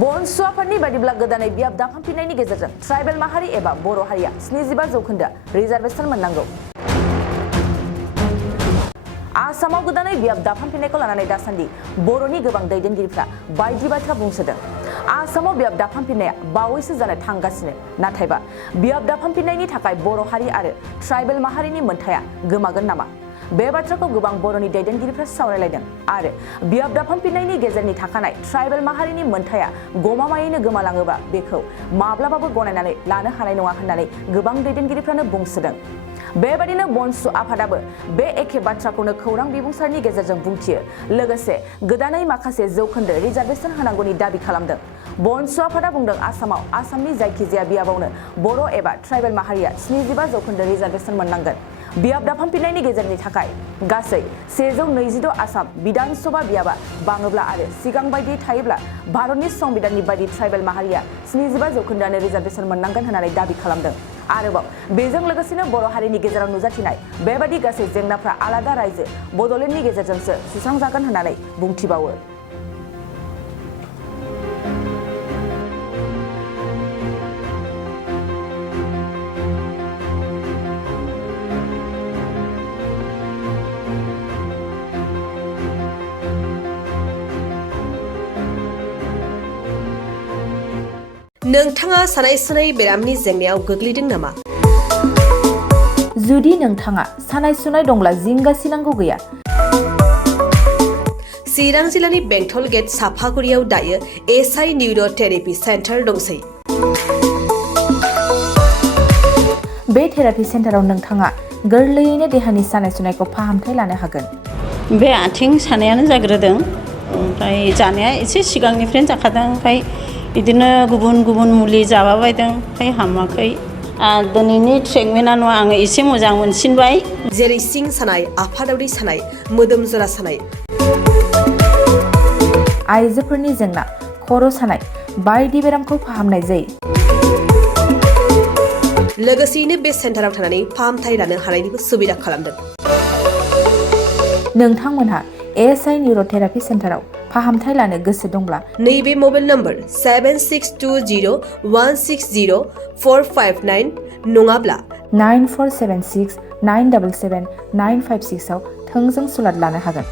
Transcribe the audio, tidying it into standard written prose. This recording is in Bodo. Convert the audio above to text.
बनसुआफोरनि बादिब्ला गोदानै बियाब दाफामफिननायनि गेजेरजों ट्राइबेल माहारि एबा बर' हारिया 75% रिजार्भेशन मोननांगौ। आसामाव गोदानै बियाब दाफामफिननायखौ लानानै दासान्दि बर'नि गोबां दैदेनगिरिफ्रा बायदि बाथ्रा बुंसोदों। आसामाव बियाब दाफामफिननाया बावैसो जानो थांगासिनो, नाथायबा बियाब दाफामफिननायनि थाखाय बर' हारि आरो ट्राइबेल माहारिनि मोनथाया गोमागोन नामा? बे बाथ्राखौ गोबां बर'नि दैदेनगिरिफ्रा सावरायलायदों आरो बियाब दाफामफिननायनि गेजेरनि थाखानाय ट्राइबेल माहारिनि मोनथाया गमामायैनो गोमालाङोबा बेखौ माब्लाबाबो गनायनानै लानो हानाय नङा होननानै गोबां दैदेनगिरिफ्रानो बुंसोदों। बेबादिनो बनसु आफादाबो बे एखे बाथ्राखौनो खौरां बिबुंसारनि गेजेरजों बुंथियो, लोगोसे गोदानै माखासे जौखोन्दो रिजार्भेशन होनांगौनि दाबि खालामदों। बनसु आफादा बुंदों आसामाव आसामनि जायखिजाया बियाबावनो बर' एबा ट्राइबेल माहारिया 75% रिजार्भेशन मोननांगोन। बियाब दाफामफिननायनि गेजेरनि थाखाय गासै 126 आसाम बिधान सभा बियाबा बाङोब्ला आरो सिगां बायदि थायोब्ला भारतनि संबिधाननि बायदि ट्राइबेल माहारिया 75% रिजार्भेशन मोननांगोन होननानै दाबि खालामदों। आरोबाव बेजों लोगोसेनो बर' हारिनि गेजेराव नुजाथिनाय बेबादि गासै जेंनाफ्रा आलादा रायजो बड'लेण्डनि गेजेरजोंसो सुस्रांजागोन होननानै बुंथिबावो। नोंथाङा सानाय सुनाय बेरामनि जेंनायाव गोग्लैदों नामा? जुदि नोंथाङा सानाय सुनाय दंब्ला जिंगासिनांगौ गैया। चिरां जिल्लानि बेंटल गेट साफागुरियाव दायो एसआइ निउर' थेरापि सेन्टार दंसै। बे थेरापि सेन्टाराव नोंथाङा गोरलैयैनो देहानि सानाय सुनायखौ फाहामथाय लानो हागोन। बे आथिं सानायानो जाग्रोदों, ओमफ्राय जानाया एसे सिगांनिफ्रायनो जाखादों, ओमफ्राय बिदिनो गुबुन गुबुन मुलि जाबाबायदों, ओमफ्राय हामाखै। दिनैनि ट्रिटमेन्टआ आङो एसे मोजां मोनसिनबाय। जेरै सिं सानाय, आफादावरि सानाय, मोदोम जरा सानाय, आइजोफोरनि जेंना, खर' सानाय बायदि बेरामखौ फाहामनाय जायो। लोगोसेयैनो बे सेन्टाराव थानानै फाहामथाय लानो हानायनिबो सुबिदा खालामदों। नोंथांमोनहा एसआइ निउर' थेरापि सेन्टाराव फाहामथाय लानो गोसो दंब्ला नैबे मबाइल नम्बर 7620160459 नङाब्ला 9476977956 आव थोंजों सुलाद लानो हागोन।